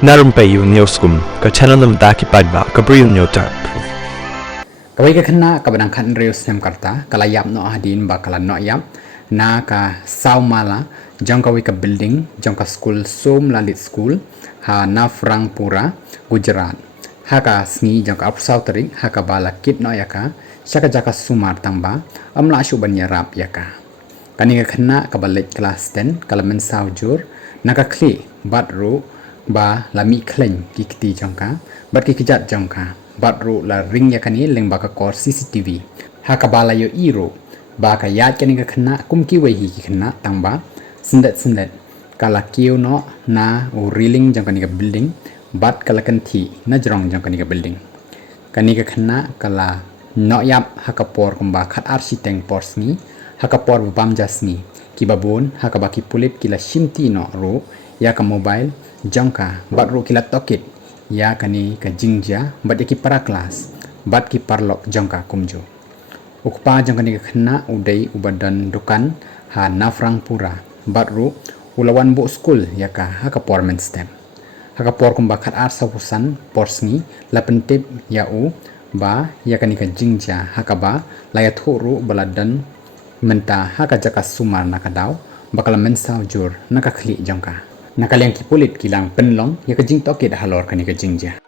Na Rympei U ke channel nabynta paidbah ke Bri U Hynñiewtrep. Kawei ke khynnah ka badang khan reus nem karta kala yap no hadin ba kala no yap na ka saw mala jong kawei ka building jong ka skul som lalit skul ha na frang pura Gujarat ha ka sngi jong ka apsaw tarik ha ka bala kit no yaka syaka jaka sumar tangba amla shu ban yarap yaka kani ka khynnah ka balit kelas 10 kala men saw jur na ka kli bat ru ba lami kleng ki kiti jong ka bat ki kijat jong ka bat ru la ring yakani leng ba ka kor CCTV ha ka bala yo iro ba ka yat kani ka khynnah kum ki wei hi ki khynnah tangba sendet kala kiu no na u reeling jong kani ka building bat kala kan thi na jrong jong kani ka building kani ka khynnah kala no yap ha ka por kumba khat architect por sni ha ka por bam jasni ki babun ha ka ba ki pulit kila shimti no ru ya ka mobile jongka bat ru kila tokit ya kani ka jingja bat ki para kelas bat ki parlok jongka kumjo ukpa jongkani ka khynnah udai ubadan dukan ha nafrang pura bat ru ulawan bu skul ya ka ha ka pormen stem ha ka por kumba khat ar sapusan porsngi lapentip ya u ba ya kani ka jingja ha ka ba layat ru baladan menta ha ka jaka sumar nakadaw bakal mensaw jur nakakhli jongka nakaliang ki pulit kilang penlong ya ka jing tokit halor kani ka jingja